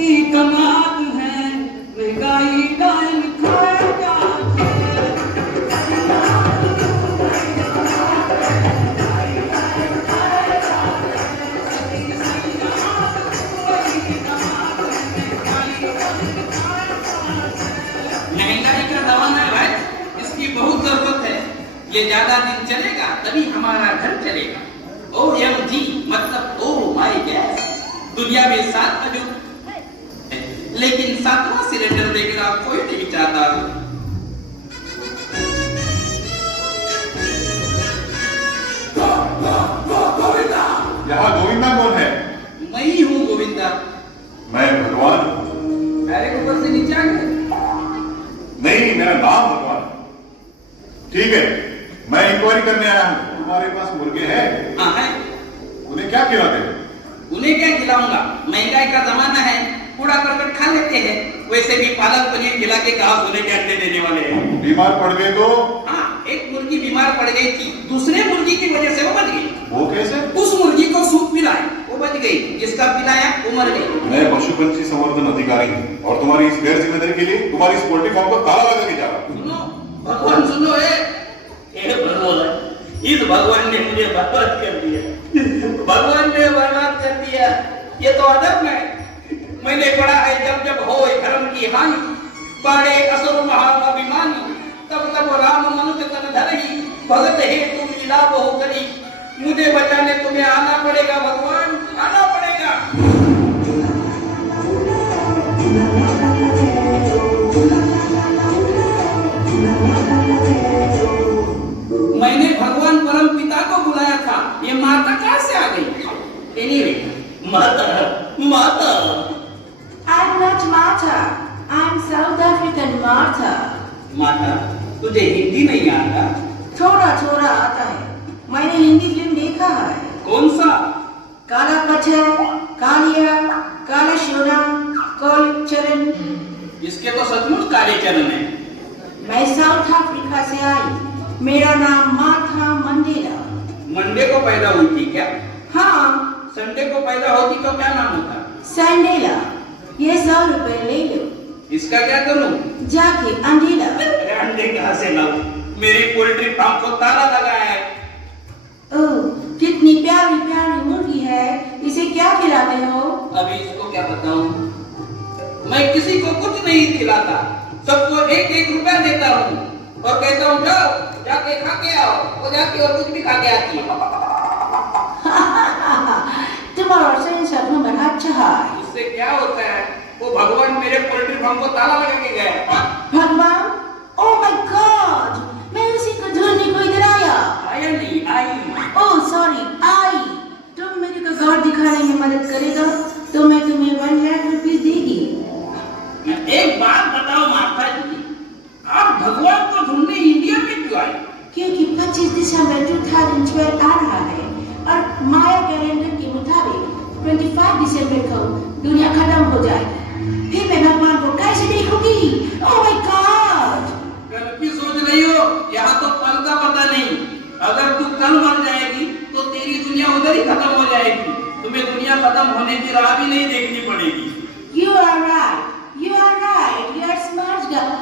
की कमाल है, महंगाई लाइन खाएगा। महंगाई का जमाना है भाई, इसकी बहुत जरूरत है। ये ज्यादा दिन चलेगा तभी हमारा घर चलेगा। OMG मतलब ओ माय गैस। दुनिया में 7 वजूद, लेकिन 7वां सिलेंडर देखना कोई नहीं चाहता। यहाँ गोविंदा कौन है? मैं ही हूँ गोविंदा। मैं भगवान हूँ। डायरेक्ट ऊपर से नीचे आ गए। नहीं, मेरा नाम भगवान। ठीक है, मैं इंक्वायरी करने आया हूँ। तुम्हारे पास मुर्गे हैं? हाँ है। उन्हें क्या खिलाते हो? उन्हें क्या खिलाऊंगा, महंगाई का जमाना है, कूड़ा करकट खा लेते हैं। वैसे भी पालक पनीर खिला के कहा सोने के अंडे देने वाले हैं। बीमार पड़ गए तो? हाँ, एक मुर्गी बीमार पड़ गई थी, दूसरे मुर्गी की वजह से वो बच गई। वो कैसे? उस मुर्गी को सूप पिलाया, वो बच गई। जिसका पिलाया वो मर गई। मैं पशु पंछी संवर्धन अधिकारी हूँ और तुम्हारी इस गैर जिम्मेदारी के लिए तुम्हारी इस पोल्ट्री फार्म को ताला लगा के जा रहा हूँ। सुनो भगवान, सुनो भगवान, इस भगवान ने मुझे बर्बाद कर दिया। भगवान ने बर्बाद कर दिया। ये तो अदब है। मैंने पढ़ा है जब जब हो धर्म की हानि, पाड़े असुर महाअभिमानी, तब तब राम मनुष्य तन धरही, भगत हे तुम लीला बहु करी। मुझे बचाने तुम्हें आना पड़ेगा भगवान, आना पड़ेगा। मैंने भगवान परम पिता को बुलाया था, ये माता कहाँ से आ गई? एनीवे, माता माता। I'm not Martha. I'm South African Martha. माता, तुझे हिंदी नहीं आता? थोड़ा थोड़ा आता है। मैंने हिंदी फिल्म देखा है। कौन सा? काला पत्थर, कालिया, काला सोना, काली चरण। इसके तो सचमुच काले चरण है। मैं साउथ अफ्रीका से आई। मेरा नाम मार्था मंडेला। मंडे को पैदा हुई थी क्या? हाँ, संडे को पैदा होती तो क्या नाम होता? सैंडेला। ये 100 रुपए ले लो। इसका क्या करूं? जाके अंडीला। अरे अंडे कहाँ से लाऊं? मेरी पोल्ट्री फार्म को ताला लगा है। ओह, कितनी प्यारी प्यारी मुर्गी है। इसे क्या खिलाते हो? अभी इसको क्या बताऊं? मैं किसी को कुछ नहीं खिलाता, सबको 1-1 रुपया देता हूँ और कहता हूँ जाओ जाके खा के आओ। वो जाके और कुछ भी खा के आती है। तुम्हारा सेंस ऑफ ह्यूमर अच्छा है। इससे क्या होता है? वो भगवान मेरे पोल्ट्री फार्म को ताला लगा के गए। भगवान? ओह माय गॉड, मैं उसी को ढूंढने को इधर आया। आया नहीं, आई। ओह सॉरी, आई। तुम मेरे को घर दिखाने में मदद करेगा तो मैं तुम्हें 1 लाख रुपीस देगी। एक बात बताओ माता जी, आप भगवान को ढूंढने इंडिया में क्यों आए? क्योंकि 25 दिसंबर 2012 आ रहा है और माया कैलेंडर के मुताबिक 25 दिसंबर को दुनिया खत्म हो जाएगी। फिर मैं भगवान को कैसे देखूंगी? Oh my God. कल की सोच रही हो? यहाँ तो पल का पता नहीं। अगर तू कल मर जाएगी तो तेरी दुनिया उधर ही खत्म हो जाएगी। तुम्हें दुनिया खत्म होने की राह भी नहीं देखनी पड़ेगी। You are right. You are right. You are smart girl.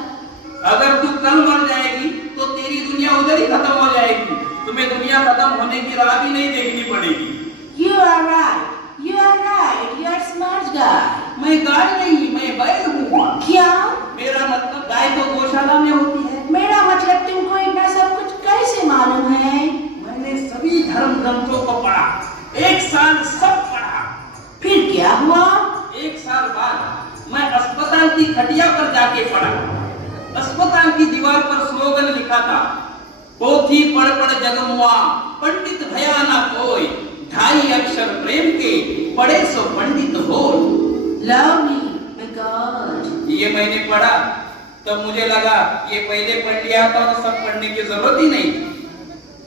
अगर तू कल मर जाएगी तो तेरी दुनिया उधर ही खत्म हो जाएगी। तुम्हें दुनिया खत्म होने की राह भी नहीं देखनी पड़ेगी। You are right. You are right. You are smart guy. मैं गाय नहीं, मैं बैल हूँ। क्या? मेरा मतलब गाय तो गौशाला में होती है। मेरा मतलब तुमको इतना सब कुछ कैसे मालूम है? मैंने सभी धर्म ग्रंथों को पढ़ा, 1 साल सब पढ़ा। फिर क्या हुआ? 1 साल बाद मैं अस्पताल की खटिया पर जाके पढ़ा। अस्पताल की दीवार पर स्लोगन लिखा था, पोथी पढ़ पढ़ जगमुआ, पंडित भया ना कोई, 2.5 अक्षर प्रेम के, पढ़े सो पंडित हो। Lovely. My God. ये मैंने पढ़ा तब मुझे लगा ये पहले पढ़ लिया था तो सब पढ़ने की जरूरत ही नहीं।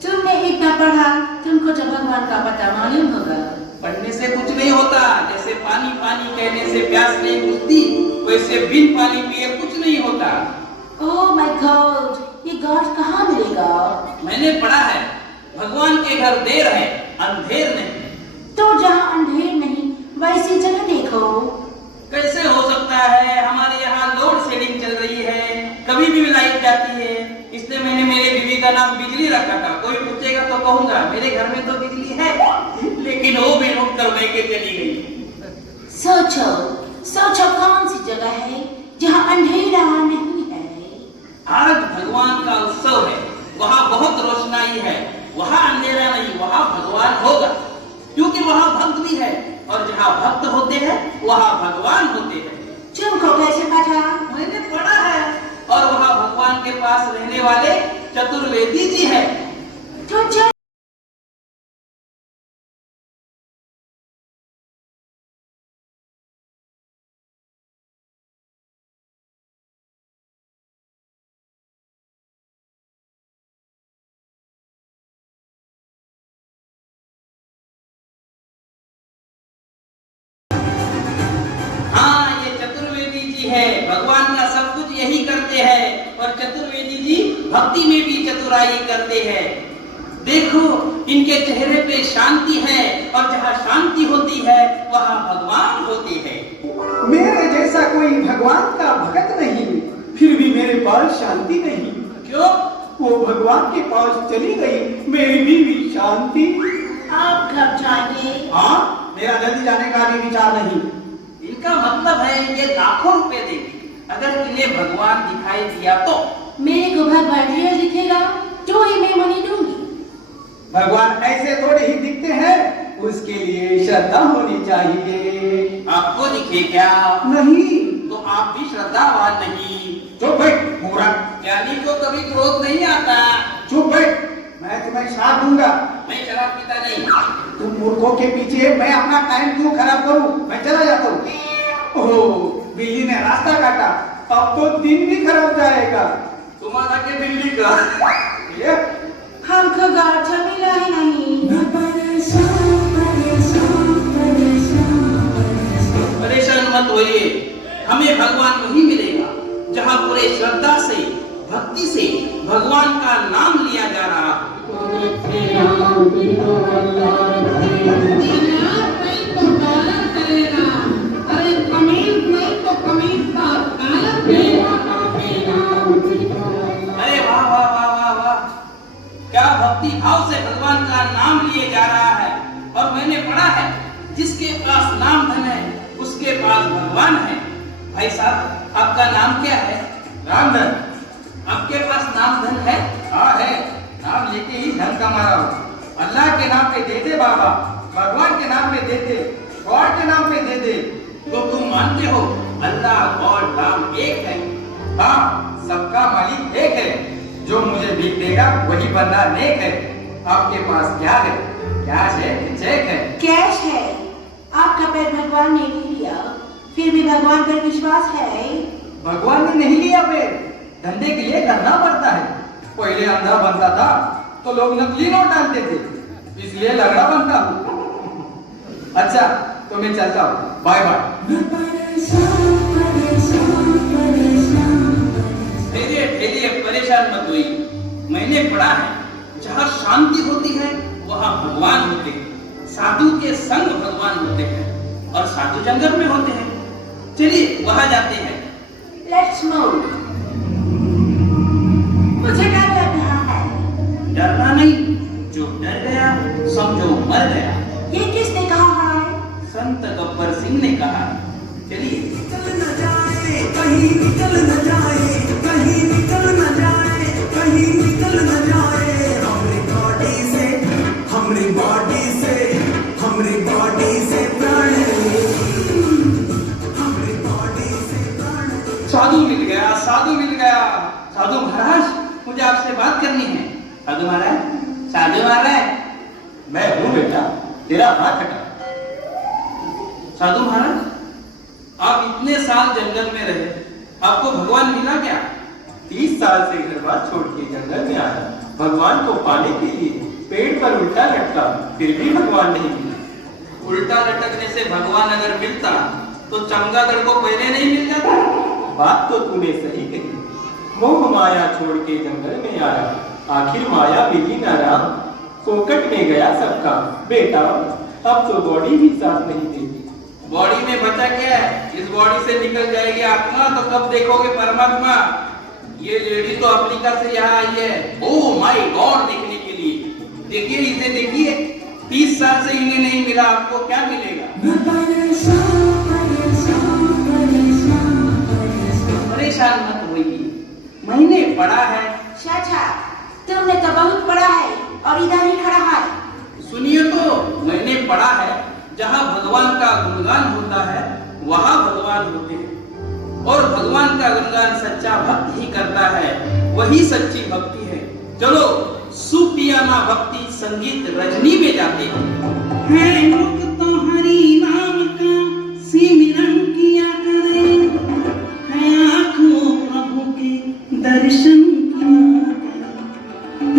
तुमने इतना पढ़ा, तुमको तो भगवान का पता मालूम होगा। पढ़ने से कुछ नहीं होता। जैसे पानी पानी कहने से प्यास नहीं बुझती, वैसे बिन पानी पिए कुछ नहीं होता। ओह माय गॉड, ये गॉड कहाँ मिलेगा? मैंने पढ़ा है, भगवान के घर देर है, अंधेर नहीं। तो जहाँ अंधेर नहीं वैसी जगह देखो। कैसे पिछले महीने मेरे बीवी का नाम बिजली रखा था। कोई पूछेगा तो कहूंगा मेरे घर में तो बिजली है, लेकिन वो भी रुक कर लेके चली गई। सोचो सोचो कौन सी जगह है जहाँ अंधेरा नहीं है। आज भगवान का उत्सव है, वहाँ बहुत रोशनाई है, वहाँ अंधेरा नहीं, वहाँ भगवान होगा, क्योंकि वहाँ भक्त भी है, और जहाँ भक्त होते हैं वहाँ भगवान होते हैं। तुमको कैसे पता? मैंने पढ़ा है, और वहाँ भगवान के पास रहने वाले चतुर्वेदी जी है। तो चल हाँ, ये चतुर्वेदी जी है, भगवान का सब कुछ यही करते हैं, और चतुर्वेदी जी भक्ति में भी चतुराई करते हैं। देखो इनके चेहरे पे शांति है, और जहाँ शांति होती है वहाँ भगवान होते हैं। मेरे जैसा कोई भगवान का भगत नहीं, फिर भी मेरे पास शांति नहीं। क्यों? वो भगवान के पास चली गई मेरी बीवी शांति। आप कब जाएंगे? हाँ, मेरा जल्दी जाने का भी विचार नहीं। इनका मतलब है ये लाखों रुपए देगी अगर इन्हें भगवान दिखाई दिया तो। मेरे को भगवान रियल दिखेगा तो ही मैं मनी दूंगी। भगवान ऐसे थोड़े ही दिखते हैं, उसके लिए श्रद्धा होनी चाहिए। आपको दिखे क्या? नहीं। तो आप भी श्रद्धावान नहीं। चुप बैठ मूर्ख। ज्ञानी को कभी क्रोध नहीं आता। चुप बैठ, मैं तुम्हें श्राप दूंगा। मैं शराब पीता नहीं। तुम मूर्खों के पीछे मैं अपना टाइम क्यों खराब करूं? मैं चला जाता हूँ। ओह, बिल्ली ने रास्ता काटा, अब तो दिन भी खराब जाएगा। तुम्हारा के बिल्ली का? ये हमको गाढ़ा मिला ही नहीं। परेशान मत होइए, हमें भगवान वही मिलेगा जहाँ पूरे श्रद्धा से, भक्ति से भगवान का नाम लिया जा रहा है। अरे वाह वाह वाह वाह वाह, क्या भक्ति भाव से भगवान का नाम लिए जा रहा है। और मैंने पढ़ा है जिसके पास नाम धन है उसके पास भगवान है। भाई साहब, आपका नाम क्या है? रामधन। आपके पास नाम धन है? हाँ है, नाम लेके ही धन कमा रहा हूँ। अल्लाह के नाम पे दे दे बाबा, भगवान के नाम पे दे दे, गॉड के नाम पे दे दे। तो तुम मानते हो अल्लाह गॉड राम एक है? हाँ, सबका मालिक एक है, जो मुझे भीख देगा वही बंदा नेक है। आपके पास क्या है? कैश है, चेक है? कैश है। आपका पैर भगवान ने नहीं लिया, फिर भी भगवान पर विश्वास है। भगवान ने नहीं लिया पे, धंधे के लिए करना पड़ता है। पहले अंधा बनता था तो लोग नकली नोट डालते थे, इसलिए लगड़ा बनता हूँ। अच्छा, तो मैं चलता हूँ, बाय बाय। धीरे परेशान मत होइए। मैंने पढ़ा है जहाँ शांति होती है वहाँ भगवान होते हैं। साधु के संग भगवान होते हैं, और साधु जंगल में होते हैं। चलिए वहाँ जाते हैं। Let's move. मुझे डर लग रहा है। डरना नहीं, जो डर गया समझो मर गया। ये किसने कहा है? संत गब्बर सिंह ने कहा। चलिए। निकल न जाए, कहीं निकल न जाए, कहीं निकल न जाए, कहीं निकल न जाए। हमरी बॉडी से, हमरी बॉडी से, हमरी बॉडी से प्राण, हमरी बॉडी से प्राण। साधु मिल गया, साधु मिल गया। साधु महाराज, मुझे आपसे बात करनी है। साधु महाराज, साधु महाराज। मैं हूँ बेटा, तेरा हाथ हटा। साधु महाराज, आप इतने साल जंगल में रहे, आपको भगवान मिला क्या? 30 साल से घर बार छोड़ के जंगल में आया, भगवान को पाने के लिए पेड़ पर उल्टा लटका, फिर भी भगवान नहीं मिला। उल्टा लटकने से भगवान अगर मिलता तो चमगादड़ को पहले नहीं मिल जाता। बात तो तूने सही कही। मोह माया छोड़ के जंगल में आया, आखिर माया मिली ना राम। फोकट में गया सबका बेटा, अब तो बॉडी भी साथ नहीं देगी। बॉडी में बचा क्या है? इस बॉडी से निकल जाएगी आत्मा, तो कब देखोगे परमात्मा? ये लेडी तो अफ्रीका से यहाँ आई है, ओह माय गॉड, देखने के लिए। देखिए इसे देखिए, 30 साल से इन्हें नहीं मिला, आपको क्या मिलेगा? परेशान मत होइए, मैंने पढ़ा है। चाचा, तुमने तो बहुत पढ़ा है और इधर ही खड़ा है। सुनिए तो, मैंने पढ़ा है जहाँ भगवान का गुणगान होता है वहाँ भगवान होते हैं, और भगवान का गुणगान सच्चा भक्त ही करता है, वही सच्ची भक्ति है। चलो सुपियाना भक्ति संगीत रजनी में जाते हैं। है मुख तो हरि नाम का सिमरन किया करे, है आँखों प्रभु के दर्शन किया करे,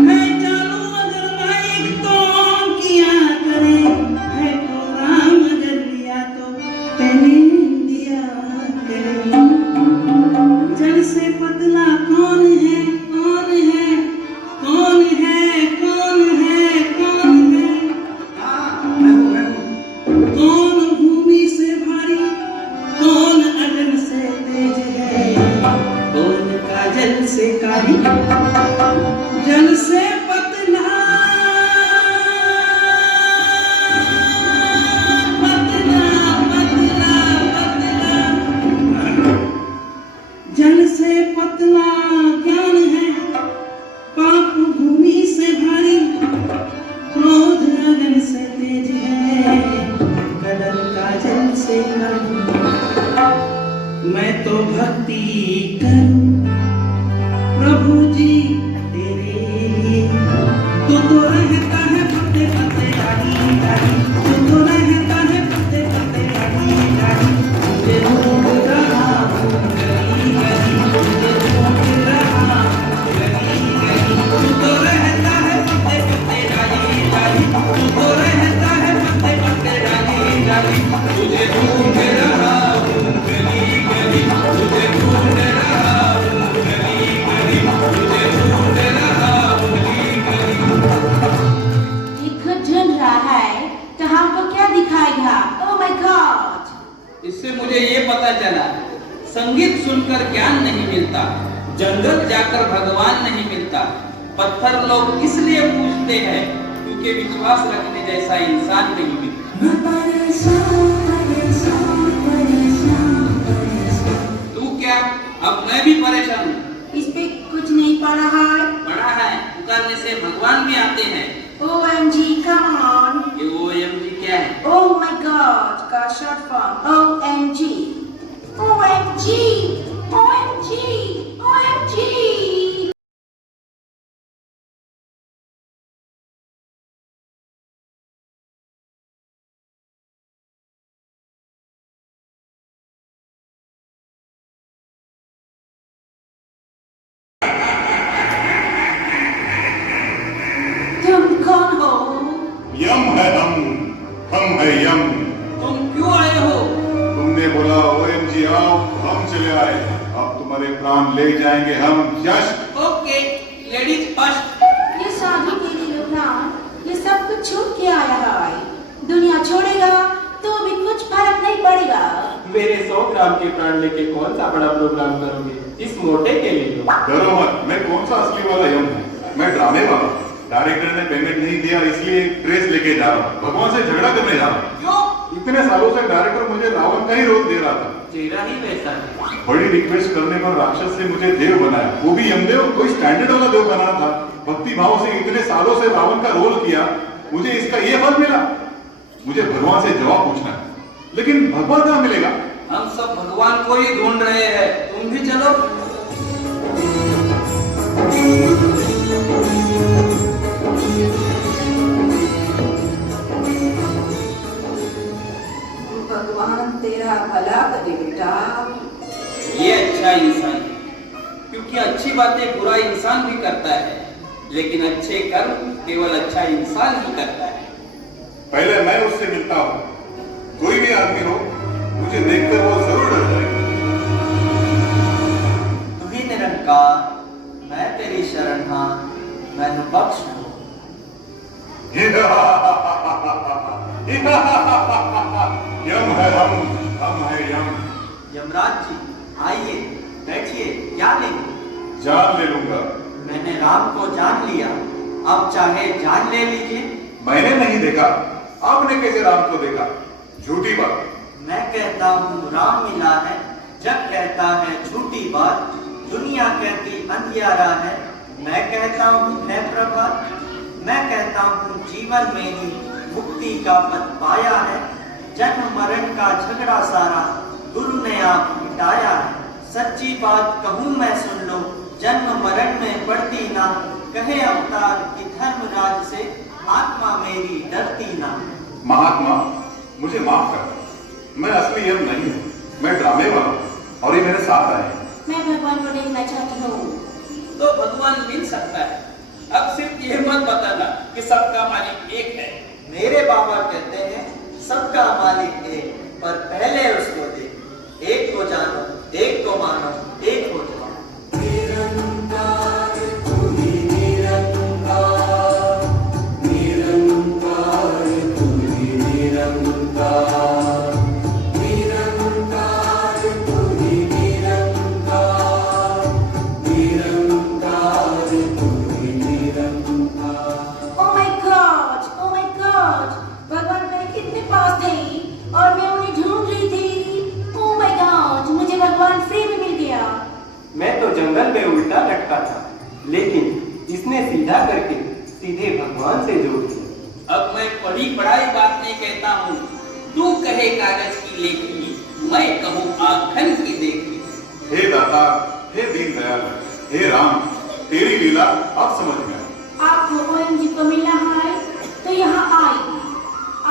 है चालू अगर माइक तो ऑन किया करे, है प्रोग्राम अगर लिया तो पहले दिया करे। जल से पतला कौन है, कौन है, कौन है, कौन है, कौन है? हाँ, मैं हूँ। कौन भूमि से भारी, कौन अगन से तेज है, कौन काजल से कारी, जल से पतला, पतला, पतला, पतला, जल से पतला ज्ञान है, पाप भूमि से भारी, क्रोध अगन से तेज है, कदम काजल से कारी। मैं तो भक्ति करूं प्रभु जी तेरे लिए, तू तो रहता है पत्ते पत्ते डाली डाली, तू तो रहता है पत्ते पत्ते डाली डाली, तुझे ढूंढ रहा हूँ गली गली, तुझे ढूंढ रहा हूँ गली गली, तू तो रहता है पत्ते पत्ते डाली डाली, तू तो रहता है पत्ते पत्ते डाली डाली, तुझे ढूंढ रहा हूँ गली गली, तुझे ढूंढ रहा हूँ गली गली, तुझे ढूंढ रहा हूँ गली गली। ये खुद ढूंढ रहा है तो हमको क्या दिखाएगा? Oh my God! इससे मुझे ये पता चला, संगीत सुनकर ज्ञान नहीं मिलता, जंगल जाकर भगवान नहीं मिलता। पत्थर लोग इसलिए पूछते हैं क्योंकि विश्वास रखने जैसा इंसान नहीं मिलता। तू क्या? अब मैं भी परेशान हूँ। इस पे कुछ नहीं पढ़ा है। पढ़ा है, पुकारने से भगवान भी आते हैं। OMG, come on! ये OMG क्या है? Oh my God! का short form OMG. OMG! OMG! OMG! तुम कौन हो? यम है हम है यम। तुम क्यों आए हो? तुमने बोला OMG आओ, हम चले आए। अब तुम्हारे प्राण ले जाएंगे हम। यश ओके, लेडीज फर्स्ट। ये शादी के लिए प्राण, ये सब कुछ छूट के आया है। दुनिया छोड़ेगा तो भी कुछ फर्क नहीं पड़ेगा। मेरे 100 ग्राम के प्राण लेके कौन सा बड़ा प्रोग्राम करोगे? इस मोटे के लिए डरो मत, मैं कौन सा असली वाला यम हूँ, मैं ड्रामे वाला। डायरेक्टर ने पेमेंट नहीं दिया इसलिए ड्रेस लेके जा रहा हूँ, भगवान से झगड़ा करने जा रहा हूँ। क्यों? इतने सालों से डायरेक्टर मुझे रावण का ही रोल दे रहा था। चेहरा ही वैसा है। बड़ी रिक्वेस्ट करने पर राक्षस से मुझे देव बनाया, वो भी यमदेव, कोई स्टैंडर्ड वाला देव बनाना था। भक्ति भाव से इतने सालों से रावण का रोल किया, मुझे इसका ये फल मिला। मुझे भगवान से जवाब पूछना है, लेकिन भगवान कहाँ मिलेगा? हम सब भगवान को ही ढूंढ रहे हैं, तुम भी चलो। भगवान तेरा भला करे बेटा। ये अच्छा इंसान है, क्योंकि अच्छी बातें बुरा इंसान भी करता है, लेकिन अच्छे कर्म केवल अच्छा इंसान ही करता है। पहले मैं उससे मिलता हूँ, कोई भी आदमी हो, मुझे देखकर वो जरूर डर जाएगा। तू ही निरंकार, मैं तेरी शरण हाँ, मैनू बख्श दो। यम है हम है यम। यमराज जी आइए, बैठिए, क्या लेंगे? जान ले लूंगा। मैंने राम को जान लिया, अब चाहे जान ले लीजिए। मैंने नहीं देखा, आपने कैसे राम को देखा? झूठी बात। मैं कहता हूँ राम मिला है, जग कहता है झूठी बात। दुनिया कहती अंधियारा है, मैं कहता हूँ है प्रभात। मैं कहता हूँ जीवन में ही मुक्ति का पथ पाया है। जन्म मरण का झगड़ा सारा गुरु ने आप मिटाया है। सच्ची बात कहूँ मैं सुन लो, जन्म मरण में पड़ती ना। कहे अवतार कि धर्मराज से आत्मा मेरी डरती ना। महात्मा, मुझे माफ कर, मैं असली यम नहीं हूँ, मैं ड्रामे वाला हूँ और ये मेरे साथ आए हैं। मैं भगवान को देखना चाहती हूँ। तो भगवान मिल सकता है। अब सिर्फ ये मत बताना कि सबका मालिक एक है। मेरे बाबा कहते हैं सबका मालिक एक, पर पहले उसको दे। एक को जानो, एक को मानो, एक हो जाओ। निरंकार तू ही निरंकार, निरंकार तू ही निरंकार, निरंकार तू ही निरंकार, निरंकार तू ही निरंकार। Oh my God! Oh my God! भगवान मेरे कितने पास थे और मैं उन्हें ढूंढ रही थी। Oh my God! मुझे भगवान फ्री में मिल गया। मैं तो जंगल में उल्टा लटका था, लेकिन इसने सीधा करके सीधे भगवान से जोड़ दिया। अब मैं पढ़ी पढ़ाई बात नहीं कहता हूँ। तू कहे कागज की लेखी, मैं कहूँ आँखन की देखी। हे दाता, हे दीनदयाल, हे राम, तेरी लीला अब समझ में आई। आपको OMG को मिलना है तो यहाँ आइए।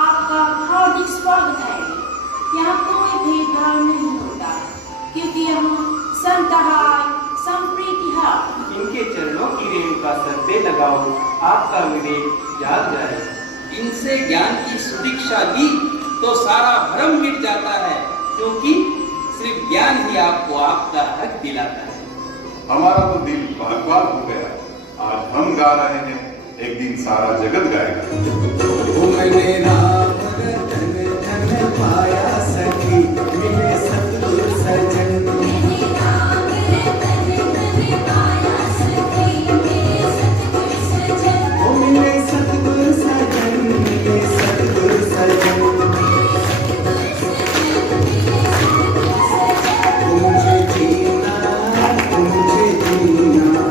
आपका हार्दिक स्वागत है। यहाँ कोई भेदभाव नहीं होता, क्योंकि यहाँ संत है, संप्रीति है। इनके चरणों की रेणुका सर पे लगाओ, आपका विवेक जाग जाए। इनसे ज्ञान की सुदीक्षा ली तो सारा भ्रम मिट जाता है, क्योंकि सिर्फ ज्ञान ही आपको आपका हक दिलाता है। हमारा तो दिल बाग-बाग हो गया। आज हम गा रहे हैं, एक दिन सारा जगत गाएगा। मैंने राम रतन धन पाया सखी, मिले सतगुरु सजन। मिले सतगुरु सजन, मिले सतगुरु सजन। मुझे जीना, मुझे जीना,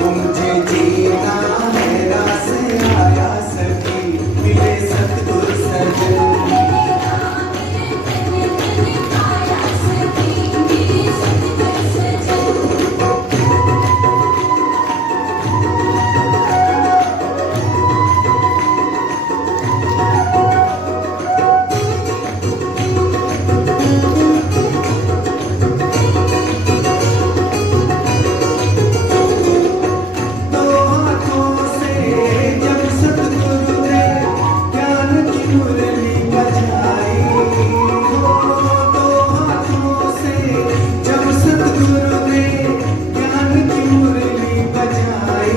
मुझे जीना है रास आया सखी, मिले सतगुरु सजन। दो हाथों से जब सतगुरु ने ज्ञान की मुरली बजाई, दो हाथों से जब सतगुरु ने ज्ञान की मुरली बजाई।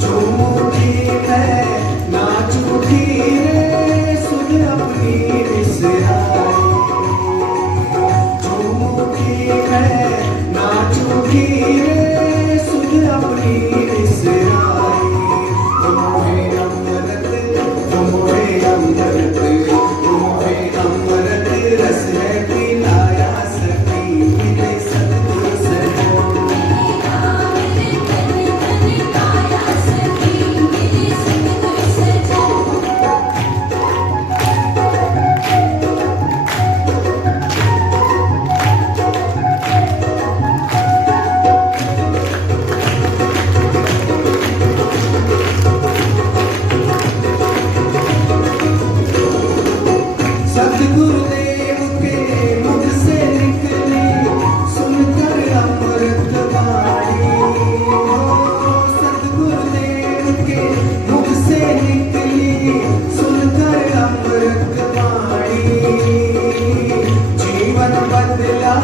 झूम उठी मैं नाच उठी रे, सुन अपनी विसराई। झूम उठी मैं नाच उठी रे, सुन अपनी विसराई। तुम है अमृत, तुम है अमृत, तुम है अमृत रस है पिलाया सखी, मिले सतगुरु सजन। सतगुरुदेव के मुख से निकली सुनकर अमृत वाणी। सतगुरुदेव के मुख से निकली सुनकर अमृत वाणी। जीवन बदला